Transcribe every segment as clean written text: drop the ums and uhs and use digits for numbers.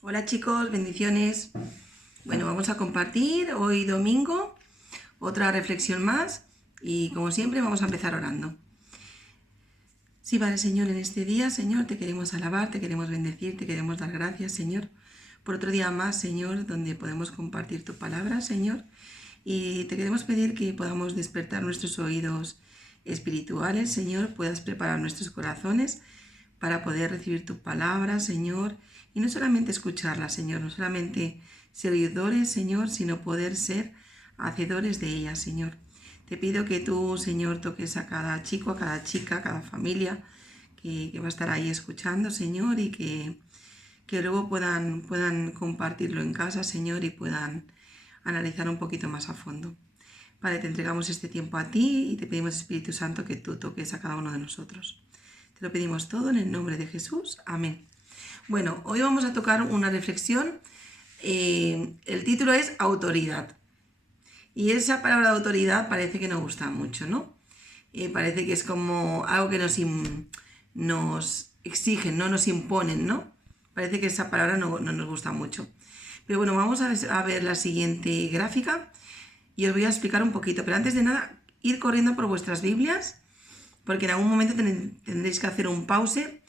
Hola chicos, bendiciones. Bueno, vamos a compartir hoy domingo otra reflexión más y como siempre vamos a empezar orando. Sí, Padre Señor, en este día, Señor, te queremos alabar, te queremos bendecir, te queremos dar gracias, Señor, por otro día más, Señor, donde podemos compartir tu palabra, Señor, y te queremos pedir que podamos despertar nuestros oídos espirituales, Señor, puedas preparar nuestros corazones para poder recibir tu palabra, Señor, y no solamente escucharla, Señor, no solamente ser oidores, Señor, sino poder ser hacedores de ella, Señor. Te pido que tú, Señor, toques a cada chico, a cada chica, a cada familia que va a estar ahí escuchando, Señor, y que luego puedan compartirlo en casa, Señor, y puedan analizar un poquito más a fondo. Padre, te entregamos este tiempo a ti y te pedimos, Espíritu Santo, que tú toques a cada uno de nosotros. Te lo pedimos todo en el nombre de Jesús. Amén. Bueno, hoy vamos a tocar una reflexión. El título es autoridad. Y esa palabra de autoridad parece que nos gusta mucho, ¿no? Parece que es como algo que nos exigen, ¿no? Nos imponen, ¿no? Parece que esa palabra no nos gusta mucho. Pero bueno, vamos a ver la siguiente gráfica y os voy a explicar un poquito. Pero antes de nada, ir corriendo por vuestras Biblias, porque en algún momento tendréis que hacer un pause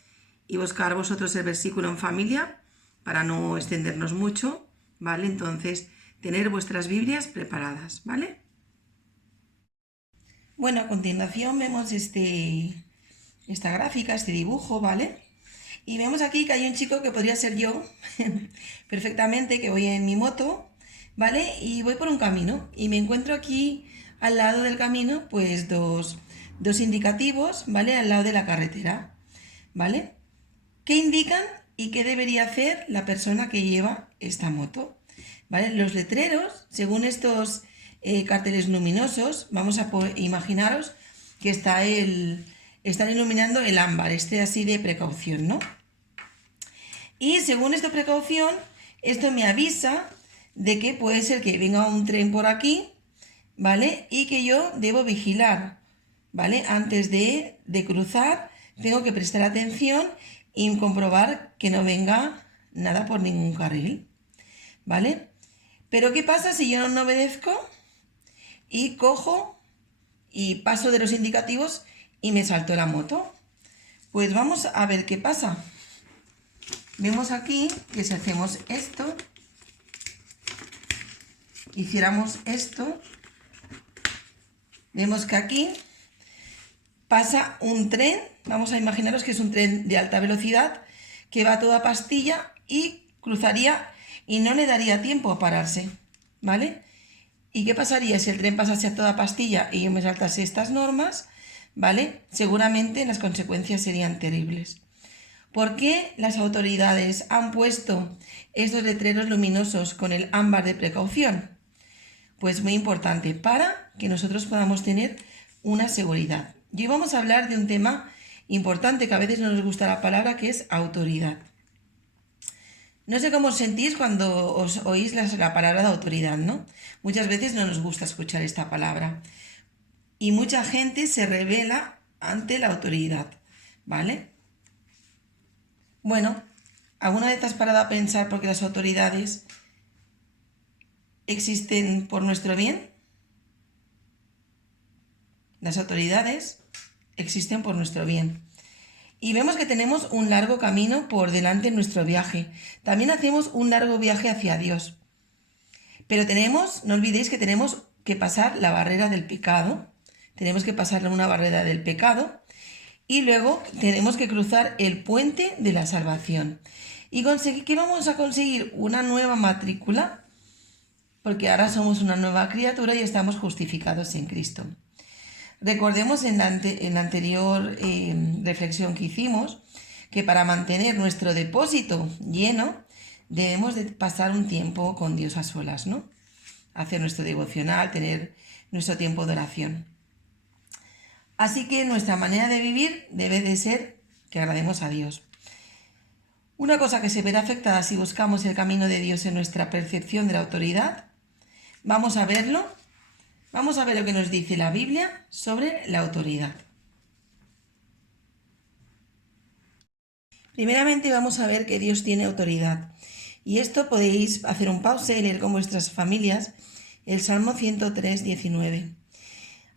y buscar vosotros el versículo en familia para no extendernos mucho, ¿vale? Entonces, tener vuestras Biblias preparadas, ¿vale? Bueno, a continuación vemos esta gráfica, este dibujo, ¿vale? Y vemos aquí que hay un chico que podría ser yo perfectamente, que voy en mi moto, ¿vale? Y voy por un camino y me encuentro aquí al lado del camino, pues dos indicativos, ¿vale? Al lado de la carretera, ¿vale? ¿Qué indican y qué debería hacer la persona que lleva esta moto? ¿Vale? Los letreros, según estos carteles luminosos, vamos a imaginaros que están iluminando el ámbar, así de precaución, ¿no? Y según esta precaución, esto me avisa de que puede ser que venga un tren por aquí, ¿vale? Y que yo debo vigilar, ¿vale? Antes de cruzar, tengo que prestar atención y comprobar que no venga nada por ningún carril, ¿vale? Pero ¿qué pasa si yo no obedezco y cojo y paso de los indicativos y me salto la moto? Pues vamos a ver qué pasa. Vemos aquí que si hacemos esto, hiciéramos esto, vemos que aquí pasa un tren, vamos a imaginaros que es un tren de alta velocidad que va a toda pastilla y cruzaría y no le daría tiempo a pararse, ¿vale? ¿Y qué pasaría si el tren pasase a toda pastilla y yo me saltase estas normas? ¿Vale? Seguramente las consecuencias serían terribles. ¿Por qué las autoridades han puesto estos letreros luminosos con el ámbar de precaución? Pues muy importante, para que nosotros podamos tener una seguridad. Y hoy vamos a hablar de un tema importante que a veces no nos gusta la palabra, que es autoridad. No sé cómo os sentís cuando os oís la palabra de autoridad, ¿no? Muchas veces no nos gusta escuchar esta palabra. Y mucha gente se revela ante la autoridad, ¿vale? Bueno, ¿alguna vez te has parado a pensar por qué las autoridades existen por nuestro bien? Las autoridades existen por nuestro bien. Y vemos que tenemos un largo camino por delante en nuestro viaje. También hacemos un largo viaje hacia Dios. Pero no olvidéis que tenemos que pasar la barrera del pecado. Tenemos que pasar una barrera del pecado. Y luego tenemos que cruzar el puente de la salvación. ¿Y qué vamos a conseguir? Una nueva matrícula, porque ahora somos una nueva criatura y estamos justificados en Cristo. Recordemos en la anterior reflexión que hicimos que para mantener nuestro depósito lleno debemos de pasar un tiempo con Dios a solas, ¿no? Hacer nuestro devocional, tener nuestro tiempo de oración. Así que nuestra manera de vivir debe de ser que agrademos a Dios. Una cosa que se verá afectada si buscamos el camino de Dios en nuestra percepción de la autoridad, vamos a verlo. Vamos a ver lo que nos dice la Biblia sobre la autoridad. Primeramente vamos a ver que Dios tiene autoridad. Y esto podéis hacer un pause y leer con vuestras familias el Salmo 103, 19.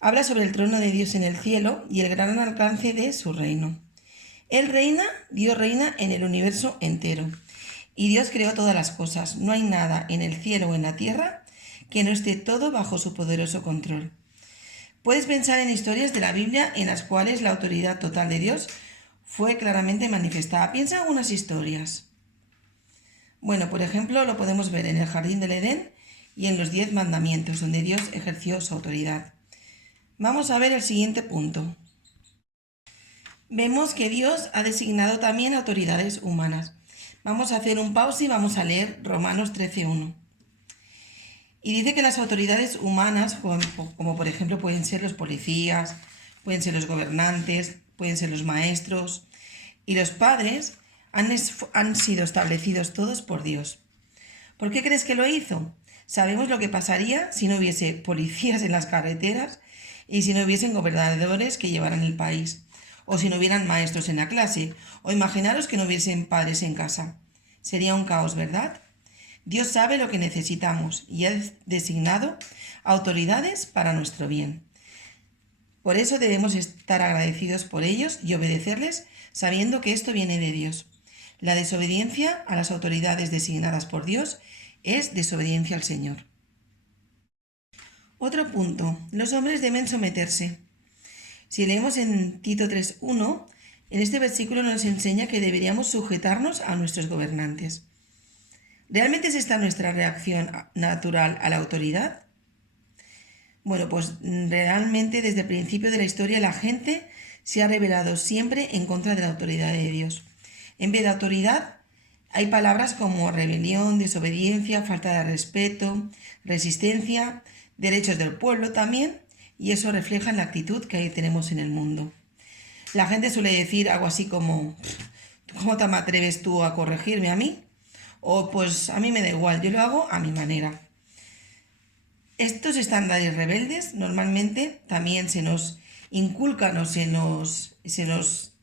Habla sobre el trono de Dios en el cielo y el gran alcance de su reino. Él reina, Dios reina en el universo entero. Y Dios creó todas las cosas. No hay nada en el cielo o en la tierra que no esté todo bajo su poderoso control. Puedes pensar en historias de la Biblia en las cuales la autoridad total de Dios fue claramente manifestada. Piensa en algunas historias. Bueno, por ejemplo, lo podemos ver en el Jardín del Edén y en los 10 mandamientos, donde Dios ejerció su autoridad. Vamos a ver el siguiente punto. Vemos que Dios ha designado también autoridades humanas. Vamos a hacer un pause y vamos a leer Romanos 13:1. Y dice que las autoridades humanas, como por ejemplo pueden ser los policías, pueden ser los gobernantes, pueden ser los maestros y los padres, han sido establecidos todos por Dios. ¿Por qué crees que lo hizo? Sabemos lo que pasaría si no hubiese policías en las carreteras y si no hubiesen gobernadores que llevaran el país, o si no hubieran maestros en la clase, o imaginaros que no hubiesen padres en casa. Sería un caos, ¿verdad? Dios sabe lo que necesitamos y ha designado autoridades para nuestro bien. Por eso debemos estar agradecidos por ellos y obedecerles sabiendo que esto viene de Dios. La desobediencia a las autoridades designadas por Dios es desobediencia al Señor. Otro punto. Los hombres deben someterse. Si leemos en Tito 3:1, en este versículo nos enseña que deberíamos sujetarnos a nuestros gobernantes. ¿Realmente es esta nuestra reacción natural a la autoridad? Bueno, pues realmente desde el principio de la historia la gente se ha rebelado siempre en contra de la autoridad de Dios. En vez de autoridad hay palabras como rebelión, desobediencia, falta de respeto, resistencia, derechos del pueblo también, y eso refleja la actitud que tenemos en el mundo. La gente suele decir algo así como: ¿cómo te atreves tú a corregirme a mí? O pues a mí me da igual, yo lo hago a mi manera. Estos estándares rebeldes normalmente también se nos inculcan o se nos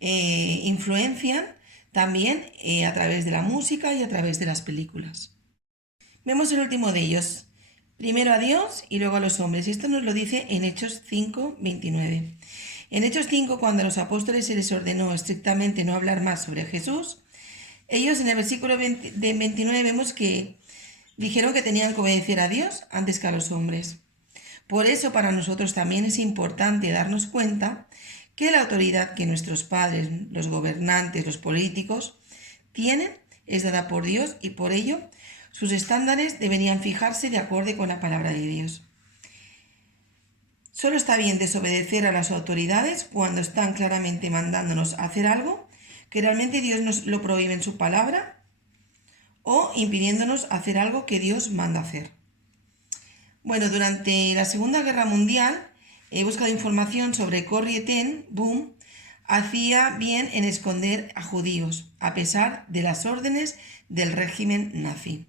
influencian también a través de la música y a través de las películas. Vemos el último de ellos. Primero a Dios y luego a los hombres. Y esto nos lo dice en Hechos 5:29. En Hechos 5, cuando a los apóstoles se les ordenó estrictamente no hablar más sobre Jesús, ellos en el versículo 29 vemos que dijeron que tenían que obedecer a Dios antes que a los hombres. Por eso para nosotros también es importante darnos cuenta que la autoridad que nuestros padres, los gobernantes, los políticos tienen es dada por Dios y por ello sus estándares deberían fijarse de acuerdo con la palabra de Dios. Solo está bien desobedecer a las autoridades cuando están claramente mandándonos a hacer algo que realmente Dios nos lo prohíbe en su palabra o impidiéndonos hacer algo que Dios manda hacer. Bueno, durante la Segunda Guerra Mundial he buscado información sobre Corrie ten Boom. Hacía bien en esconder a judíos, a pesar de las órdenes del régimen nazi.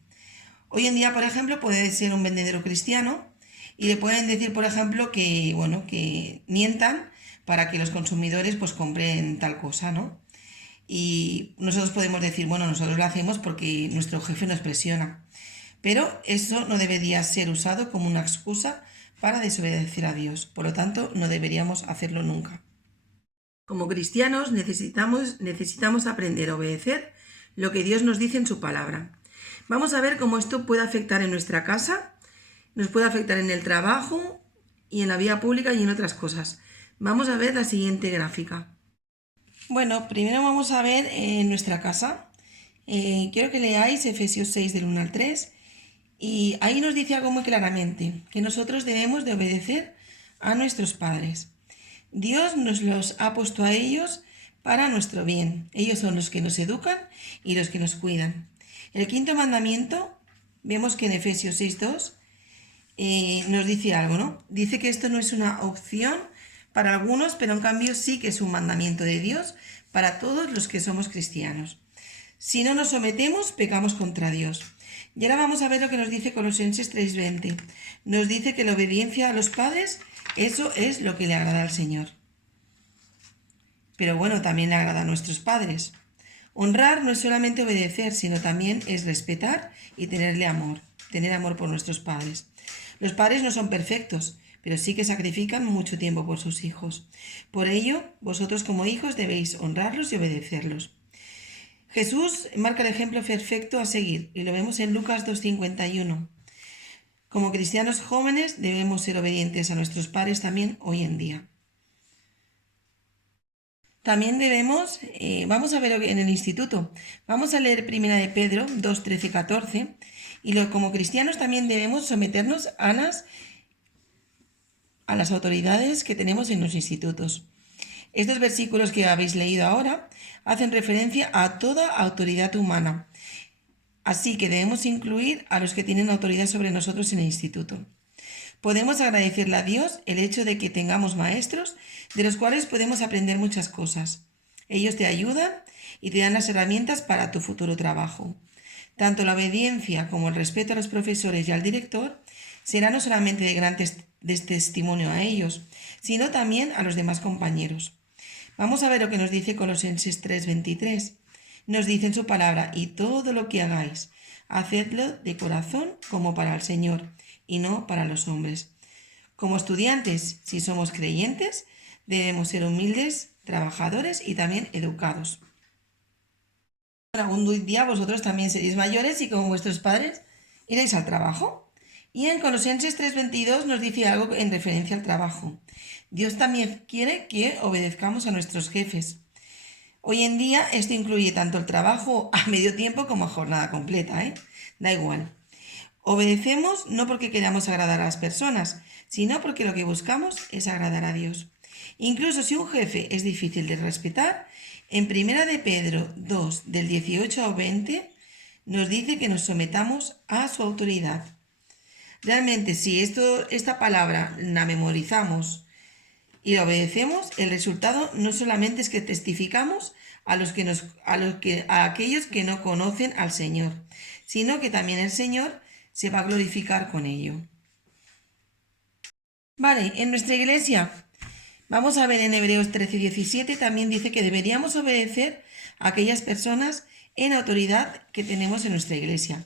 Hoy en día, por ejemplo, puede ser un vendedor cristiano y le pueden decir, por ejemplo, que mientan para que los consumidores pues compren tal cosa, ¿no? Y nosotros podemos decir, bueno, nosotros lo hacemos porque nuestro jefe nos presiona. Pero eso no debería ser usado como una excusa para desobedecer a Dios. Por lo tanto, no deberíamos hacerlo nunca. Como cristianos necesitamos aprender a obedecer lo que Dios nos dice en su palabra. Vamos a ver cómo esto puede afectar en nuestra casa, nos puede afectar en el trabajo y en la vida pública y en otras cosas. Vamos a ver la siguiente gráfica. Bueno, primero vamos a ver en nuestra casa. Quiero que leáis Efesios 6 del 1 al 3 y ahí nos dice algo muy claramente, que nosotros debemos de obedecer a nuestros padres. Dios nos los ha puesto a ellos para nuestro bien. Ellos son los que nos educan y los que nos cuidan. El quinto mandamiento, vemos que en Efesios 6:2 nos dice algo, ¿no? Dice que esto no es una opción para algunos, pero en cambio sí que es un mandamiento de Dios para todos los que somos cristianos. Si no nos sometemos, pecamos contra Dios. Y ahora vamos a ver lo que nos dice Colosenses 3:20. Nos dice que la obediencia a los padres, eso es lo que le agrada al Señor. Pero bueno, también le agrada a nuestros padres. Honrar no es solamente obedecer, sino también es respetar y tener amor por nuestros padres. Los padres no son perfectos, pero sí que sacrifican mucho tiempo por sus hijos. Por ello, vosotros como hijos debéis honrarlos y obedecerlos. Jesús marca el ejemplo perfecto a seguir y lo vemos en Lucas 2:51. Como cristianos jóvenes debemos ser obedientes a nuestros padres también hoy en día. También vamos a ver en el instituto, vamos a leer 1 de Pedro 2, 13 y 14, y como cristianos también debemos someternos a las autoridades que tenemos en los institutos. Estos versículos que habéis leído ahora hacen referencia a toda autoridad humana, así que debemos incluir a los que tienen autoridad sobre nosotros en el instituto. Podemos agradecerle a Dios el hecho de que tengamos maestros de los cuales podemos aprender muchas cosas. Ellos te ayudan y te dan las herramientas para tu futuro trabajo. Tanto la obediencia como el respeto a los profesores y al director será no solamente de gran testimonio a ellos, sino también a los demás compañeros. Vamos a ver lo que nos dice Colosenses 3:23. Nos dice en su palabra: y todo lo que hagáis, hacedlo de corazón como para el Señor y no para los hombres. Como estudiantes, si somos creyentes, debemos ser humildes, trabajadores y también educados. Algún día vosotros también seréis mayores y como vuestros padres iréis al trabajo. Y en Colosenses 3:22 nos dice algo en referencia al trabajo. Dios también quiere que obedezcamos a nuestros jefes. Hoy en día esto incluye tanto el trabajo a medio tiempo como a jornada completa, Da igual. Obedecemos no porque queramos agradar a las personas, sino porque lo que buscamos es agradar a Dios. Incluso si un jefe es difícil de respetar, en 1 de Pedro 2, del 18 al 20, nos dice que nos sometamos a su autoridad. Realmente, si esta palabra la memorizamos y la obedecemos, el resultado no solamente es que testificamos a aquellos que no conocen al Señor, sino que también el Señor se va a glorificar con ello. Vale, en nuestra iglesia, vamos a ver en Hebreos 13:17, también dice que deberíamos obedecer a aquellas personas en autoridad que tenemos en nuestra iglesia.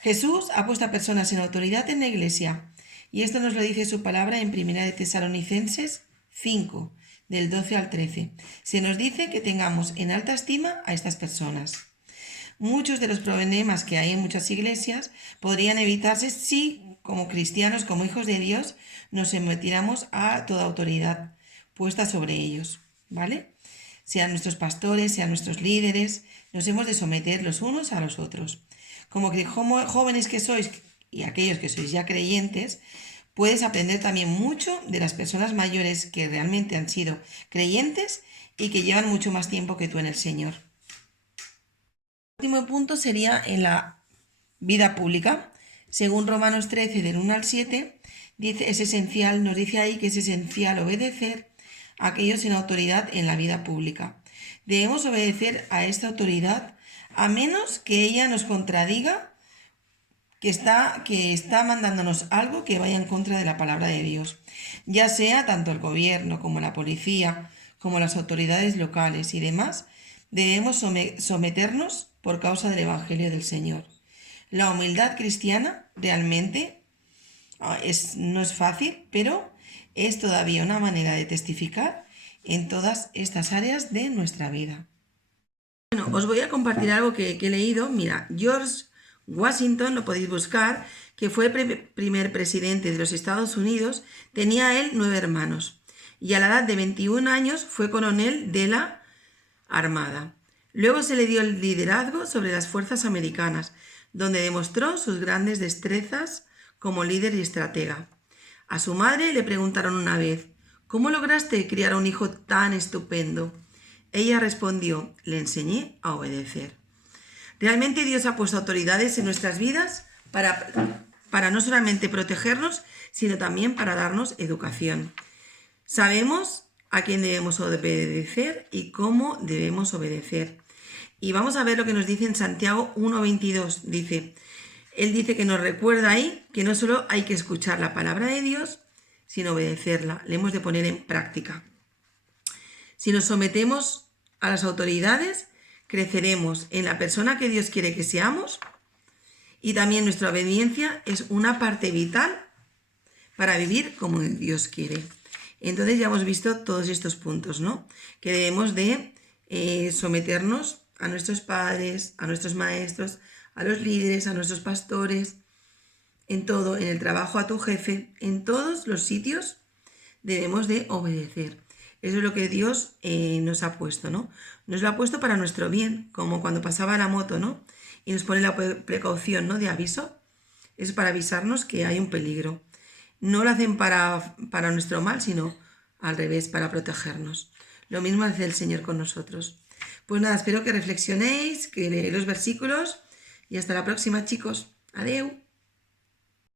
Jesús ha puesto a personas en autoridad en la iglesia, y esto nos lo dice su palabra en 1 de Tesalonicenses 5, del 12 al 13. Se nos dice que tengamos en alta estima a estas personas. Muchos de los problemas que hay en muchas iglesias podrían evitarse si, como cristianos, como hijos de Dios, nos sometiéramos a toda autoridad puesta sobre ellos, ¿vale? Sean nuestros pastores, sean nuestros líderes, nos hemos de someter los unos a los otros. Como jóvenes que sois y aquellos que sois ya creyentes, puedes aprender también mucho de las personas mayores que realmente han sido creyentes y que llevan mucho más tiempo que tú en el Señor. El último punto sería en la vida pública. Según Romanos 13, del 1 al 7, nos dice ahí que es esencial obedecer a aquellos en autoridad en la vida pública. Debemos obedecer a esta autoridad a menos que ella nos contradiga que está mandándonos algo que vaya en contra de la palabra de Dios, ya sea tanto el gobierno como la policía, como las autoridades locales y demás. Debemos someternos por causa del Evangelio del Señor. La humildad cristiana realmente no es fácil, pero es todavía una manera de testificar en todas estas áreas de nuestra vida. Bueno, os voy a compartir algo que he leído. Mira, George Washington, lo podéis buscar, que fue primer presidente de los Estados Unidos, tenía él 9 hermanos y a la edad de 21 años fue coronel de la Armada. Luego se le dio el liderazgo sobre las fuerzas americanas, donde demostró sus grandes destrezas como líder y estratega. A su madre le preguntaron una vez: ¿cómo lograste criar a un hijo tan estupendo? Ella respondió: le enseñé a obedecer. Realmente Dios ha puesto autoridades en nuestras vidas para no solamente protegernos, sino también para darnos educación. Sabemos a quién debemos obedecer y cómo debemos obedecer. Y vamos a ver lo que nos dice en Santiago 1:22. Él dice que nos recuerda ahí que no solo hay que escuchar la palabra de Dios, sino obedecerla. Le hemos de poner en práctica. Si nos sometemos a las autoridades, creceremos en la persona que Dios quiere que seamos y también nuestra obediencia es una parte vital para vivir como Dios quiere. Entonces ya hemos visto todos estos puntos, ¿no? Que debemos de someternos a nuestros padres, a nuestros maestros, a los líderes, a nuestros pastores, en todo, en el trabajo, a tu jefe, en todos los sitios debemos de obedecer. Eso es lo que Dios nos ha puesto, ¿no? Nos lo ha puesto para nuestro bien, como cuando pasaba la moto, ¿no? Y nos pone la precaución, ¿no? De aviso. Es para avisarnos que hay un peligro. No lo hacen para nuestro mal, sino al revés, para protegernos. Lo mismo hace el Señor con nosotros. Pues nada, espero que reflexionéis, que leáis los versículos y hasta la próxima, chicos. Adeu.